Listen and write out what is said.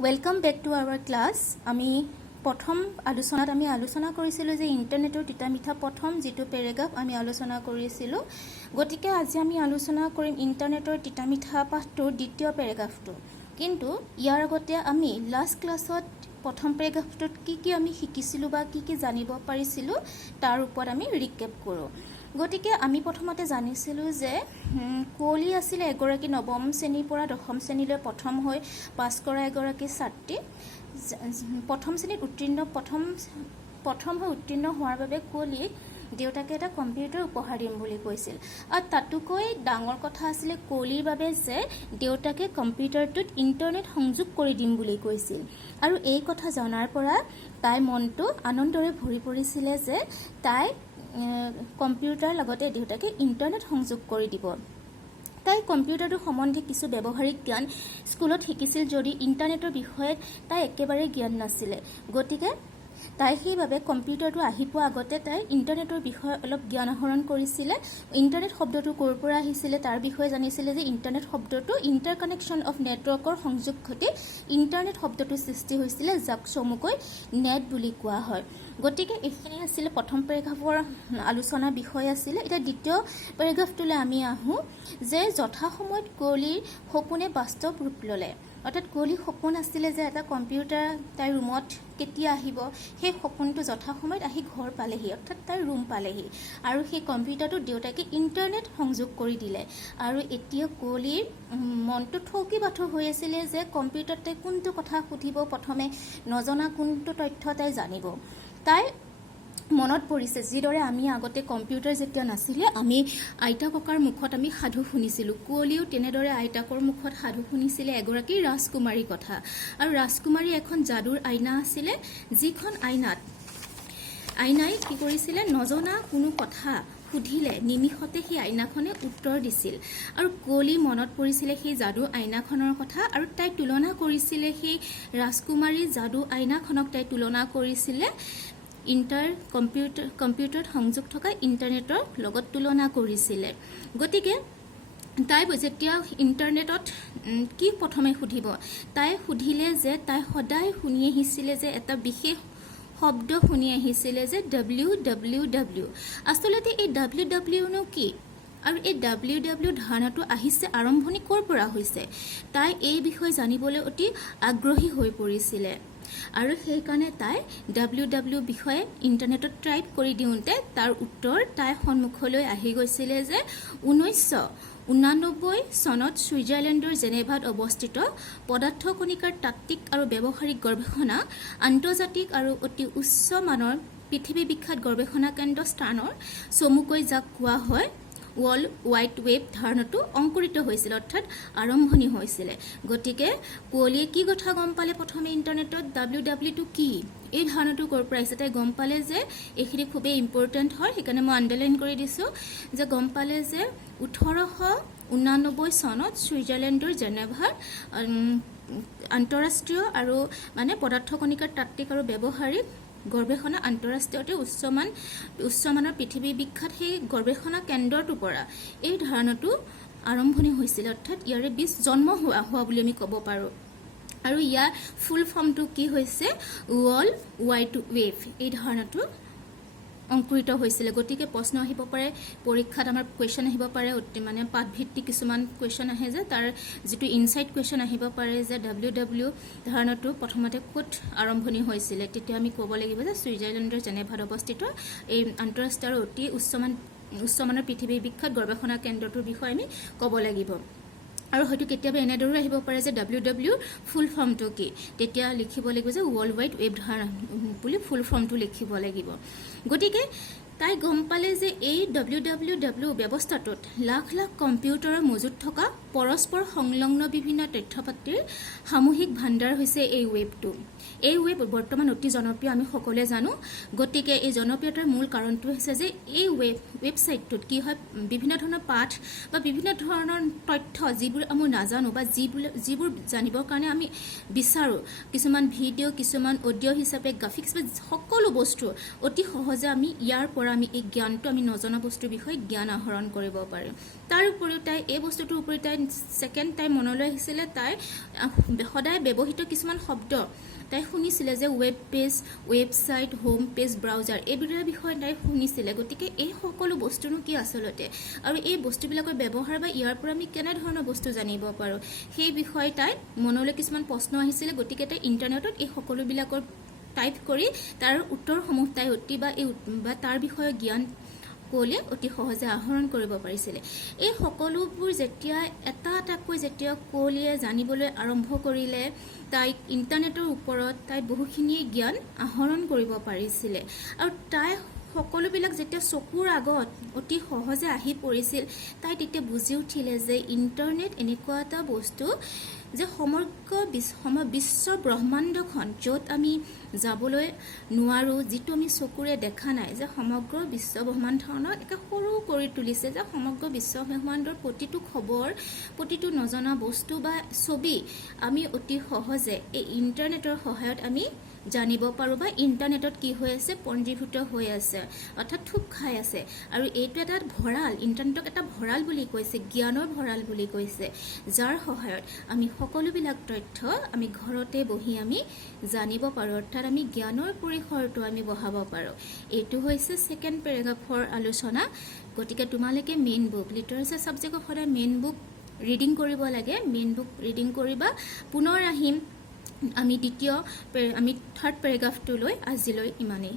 Welcome back to our class. আমি প্ৰথম আলোচনাত আমি আলোচনা কৰিছিলো যে ইন্টাৰনেটৰ তিতা মিঠা প্ৰথম যেটো প্যাৰাগ্ৰাফ আমি আলোচনা কৰিছিলো গতিকে আজি আমি আলোচনা কৰিম ইন্টাৰনেটৰ তিতা মিঠা পাঠটোৰ দ্বিতীয় প্যাৰাগ্ৰাফটো কিন্তু ইয়াৰ আগতে আমি লাষ্ট ক্লাছত প্ৰথম প্যাৰাগ্ৰাফটোত কি আমি শিকিছিলো বা কি জানিব পাৰিছিলো তাৰ ওপৰত আমি ৰিকেপ কৰো গতিকে আমি প্ৰথমতে জানিছিলো যে কোলি আছিল এগৰাকী নৱম শ্ৰেণীৰ পৰা দশম শ্ৰেণীলৈ প্ৰথম হৈ পাছ কৰা এগৰাকী ছাত্ৰী প্ৰথম শ্ৰেণীত প্ৰথম হৈ উত্তীৰ্ণ হোৱাৰ বাবে কোলি দেউতাকে এটা কম্পিউটাৰ উপহাৰ দিম বুলি কৈছিল আৰু তাতোকৈ ডাঙৰ কথা আছিল কোলিৰ বাবে যে দেউতাকে কম্পিউটাৰটোত ইন্টাৰনেট সংযোগ কৰি দিম বুলি কৈছিল আৰু এই কথা জনাৰ পৰা তাই মনটো আনন্দৰে ভৰি পৰিছিল যে তাই কম্পিউটাৰ লগতে দেউতাকে ইন্টাৰনেট সংযোগ কৰি দিব তাই কম্পিউটাৰটো সম্বন্ধে কিছু ব্যৱহাৰিক জ্ঞান স্কুলত শিকিছিল যদি ইন্টাৰনেটৰ বিষয়ে তাই একেবাৰে জ্ঞান নাছিল গতিকে তাই সেইভাবে কম্পিউটাৰটো আহি পোৱা আগতে তাই ইন্টাৰনেটৰ বিষয়ে অলপ জ্ঞান আহৰণ কৰিছিল ইন্টাৰনেট শব্দটো ক'ৰ পৰা আহিছিল তাৰ বিষয়ে জানিছিল যে ইন্টাৰনেট শব্দটো ইন্টাৰকানেকশ্যন অফ নেটৱৰ্কৰ সংযোগ ঘটি ইন্টাৰনেট শব্দটো সৃষ্টি হৈছিল যাক চমুকৈ নেট বুলি কোৱা হয় গতিকে এইখিনি আছিল প্ৰথম প্যাৰাগ্ৰাফৰ আলোচনা বিষয় আছিল এটা দ্বিতীয় প্যাৰাগ্ৰাফটোলৈ আমি আহো যে যথা সময়ত কোলিৰ সপোনে বাস্তৱ ৰূপ ল'লে অৰ্থাৎ কোলি সপোন আছিল যে এটা কম্পিউটাৰ তাই ৰুমত কেতিয়া আহিব সেই সপোনটো যথা সময়ত আহি ঘৰ পালেহি অৰ্থাৎ তাই ৰুম পালেহি আৰু সেই কম্পিউটাৰটো দেউতাকে ইন্টাৰনেট সংযোগ কৰি দিলে আৰু এতিয়া কোলিৰ মনটো ঠৌকি বাথৌ হৈ আছিল যে কম্পিউটাৰত তাই কোনটো কথা সুধিব প্ৰথমে নজনা কোনটো তথ্য তাই জানিব তাই মনত পৰিছে যিদৰে আমি আগতে কম্পিউটাৰ যেতিয়া নাছিলে আমি আইতা ককাৰ মুখত আমি সাধু শুনিছিলো কোলিও তেনেদৰে আইতাকৰ মুখত সাধু শুনিছিল এগৰাকী ৰাজকুমাৰীৰ কথা আৰু ৰাজকুমাৰী এখন যাদুৰ আইনা আছিল যিখন আইনাই কি কৰিছিল নজনা কোনো কথা সুধিলে নিমিষতে সেই আইনাখনে উত্তৰ দিছিল আৰু কোলি মনত পৰিছিল সেই যাদু আইনাখনৰ কথা আৰু তাই তুলনা কৰিছিল সেই ৰাজকুমাৰী যাদু আইনাখনক তাই তুলনা কৰিছিল কম্পিউটাৰত সংযোগ থকা ইন্টাৰনেটৰ লগত তুলনা কৰিছিল গতিকে তাই যেতিয়া ইন্টাৰনেটত কি প্ৰথমে সুধিব তাই সুধিলে যে তাই সদায় শুনি আহিছিল যে এটা বিশেষ শব্দ শুনি আহিছিল যে www আসলতে এই www নো কি আৰু এই www ধাৰণাটো আহিছে আৰম্ভণি ক'ৰ পৰা হৈছে তাই এই বিষয়ে জানিবলৈ অতি আগ্ৰহী হৈ পৰিছিল আৰু সেই কাৰণে তাই www বিষয়ে ইন্টাৰনেটত টাইপ কৰি দিওঁতে তাৰ উত্তৰ তাই সন্মুখলৈ আহি গৈছিল যে 1989 চনত ছুইজাৰলেণ্ডৰ জেনেভাত অৱস্থিত পদাৰ্থ কণিকাৰ তাত্ত্বিক আৰু ব্যৱহাৰিক গৱেষণা আন্তৰ্জাতিক আৰু অতি উচ্চ মানৰ পৃথিৱী বিখ্যাত গৱেষণা কেন্দ্ৰ স্থানৰ চমুকৈ যাক কোৱা হয় ওয়াৰ্ল্ড ওয়াইড ওয়েব ধাৰণাটো অংকুৰিত হৈছিল অৰ্থাৎ আৰম্ভণি হৈছিল গতিকে কোলিয়ে কি কথা গম পালে প্ৰথমে ইন্টাৰনেটত www টো কি এই ধাৰণাটো ক'ৰ পৰা আহিছে তাই গম পালে যে এইখিনি খুবেই ইম্পৰ্টেণ্ট হয় সেইকাৰণে মই আণ্ডাৰলাইন কৰি দিছো যে গম পালে যে 1889 চনত ছুইজাৰলেণ্ডৰ জেনেভাৰ আন্তঃৰাষ্ট্ৰীয় আৰু মানে পদাৰ্থ কণিকাৰ তাত্ত্বিক আৰু ব্যৱহাৰিক গৱেষণা আন্তঃৰাষ্ট্ৰীয় উচ্চমানৰ পৃথিৱী বিখ্যাত সেই গৱেষণা কেন্দ্ৰটোৰ পৰা এই ধাৰণাটো আৰম্ভণি হৈছিল অৰ্থাৎ ইয়াৰে বীজ জন্ম হোৱা বুলি আমি ক'ব পাৰো আৰু ইয়াৰ ফুল ফৰ্মটো কি হৈছে ওয়াৰ্ল্ড ওয়াইড ওয়েব এই ধাৰণাটো অংকুৰিত হৈছিল গতিকে প্ৰশ্ন আহিব পাৰে পৰীক্ষাত আমাৰ কোৱেশ্চন আহিব পাৰে মানে পাঠভিত্তিক কিছুমান কোৱেশ্চন আহে যে তাৰ যেটো ইনসাইট কোৱেশ্চন আহিব পাৰে যে www ধাৰণাটো প্ৰথমতে ক'ত আৰম্ভণি হৈছিল তেতিয়া আমি ক'ব লাগিব যে ছুইজাৰলেণ্ডৰ জেনেভাত অৱস্থিত এই আন্তঃৰাষ্ট্ৰীয় অতি উচ্চমানৰ পৃথিৱী বিখ্যাত গৱেষণা কেন্দ্ৰটোৰ বিষয়ে আমি ক'ব লাগিব আৰু হয়তো কেতিয়াবা এনেদৰে আহিব পাৰে যে www ফুল ফৰ্মটো কি তেতিয়া লিখিব লাগিব যে ওয়াৰ্ল্ড ওয়াইড ওয়েব ধাৰণা বুলি ফুল ফৰ্মটো লিখিব লাগিব গতিকে তাই গম পালে যে এই www ব্যৱস্থাটোত লাখ লাখ কম্পিউটাৰৰ মজুত থকা পৰস্পৰ সংলগ্ন বিভিন্ন তথ্যপাতিৰ সামূহিক ভাণ্ডাৰ হৈছে এই ওয়েবটো এই ওয়েব বৰ্তমান অতি জনপ্ৰিয় আমি সকলোৱে জানো গতিকে এই জনপ্ৰিয়তাৰ মূল কাৰণটো হৈছে যে এই ওয়েবসাইটটোত কি হয় বিভিন্ন ধৰণৰ পাঠ বা বিভিন্ন ধৰণৰ তথ্য যিবোৰ আমি নাজানো বা যিবোৰ জানিবৰ কাৰণে আমি বিচাৰো কিছুমান ভিডিঅ' কিছুমান অডিঅ' হিচাপে গ্ৰাফিক্স বা সকলো বস্তু অতি সহজে আমি ইয়াৰ পৰা পৰা আমি এই জ্ঞানটো আমি নজনা বস্তুৰ বিষয়ে জ্ঞান আহৰণ কৰিব পাৰিম তাৰ উপৰিও তাই এই বস্তুটোৰ উপৰি তাই সেকেন্ড টাইম মনলৈ আহিছিলে তাই সদায় ব্যৱহৃত কিছুমান শব্দ তাই শুনিছিলে যে web page website home page browser এইবোৰৰ বিষয়ে তাই শুনিছিলে গতিকে এই সকলো বস্তুনো কি আচলতে আৰু এই বস্তুবিলাকৰ ব্যৱহাৰ বা ইয়াৰ পৰা আমি কেনে ধৰণৰ বস্তু জানিব পাৰো সেই বিষয়ে তাই মনলৈ কিছুমান প্ৰশ্ন আহিছিলে গতিকে তাই ইন্টাৰনেটত এই সকলোবিলাকৰ টাইপ কৰি তাৰ উত্তৰসমূহ তাই অতি বা তাৰ বিষয়ে জ্ঞান কোলে অতি সহজে আহৰণ কৰিব পাৰিছিলে এই সকলোবোৰ যেতিয়া এটা এটাকৈ যেতিয়া কোলিয়ে জানিবলৈ আৰম্ভ কৰিলে তাই ইন্টাৰনেটৰ ওপৰত তাই বহুখিনি জ্ঞান আহৰণ কৰিব পাৰিছিলে আৰু তাই সকলোবিলাক যেতিয়া চকুৰ আগত অতি সহজে আহি পৰিছিল তাই তেতিয়া বুজি উঠিলে যে ইন্টাৰনেট এনেকুৱা এটা বস্তু যে সমগ্ৰ বিশ্ব ব্ৰহ্মাণ্ডখন য'ত আমি যাবলৈ নোৱাৰো যিটো আমি চকুৰে দেখা নাই যে সমগ্ৰ বিশ্ব ব্ৰহ্মাণ্ডখনক একে সৰু কৰি তুলিছে যে সমগ্ৰ বিশ্ব ব্ৰহ্মাণ্ডৰ প্ৰতিটো খবৰ প্ৰতিটো নজনা বস্তু বা ছবি আমি অতি সহজে এই ইন্টাৰনেটৰ সহায়ত আমি জানিব পাৰো বা ইন্টাৰনেটত কি হৈ আছে পঞ্জীভূত হৈ আছে অৰ্থাৎ থুপ খাই আছে আৰু এইটো এটা ভঁৰাল ইন্টাৰনেটক এটা ভঁৰাল বুলি কৈছে জ্ঞানৰ ভঁৰাল বুলি কৈছে যাৰ সহায়ত আমি সকলোবিলাক তথ্য আমি ঘৰতে বহি আমি জানিব পাৰো অৰ্থাৎ আমি জ্ঞানৰ পৰিসৰটো আমি বঢ়াব পাৰো এইটো হৈছে সেকেন্ড পেৰাগ্ৰাফৰ আলোচনা গতিকে তোমালোকে মেইন বুক লিটাৰেচাৰ সাবজেক্টৰ সদায় মেইন বুক ৰিডিং কৰিব লাগে মেইন বুক ৰিডিং কৰিবা পুনৰ আহিম আমি থাৰ্ড পেৰাগ্ৰাফটো লৈ আজিলৈ ইমানেই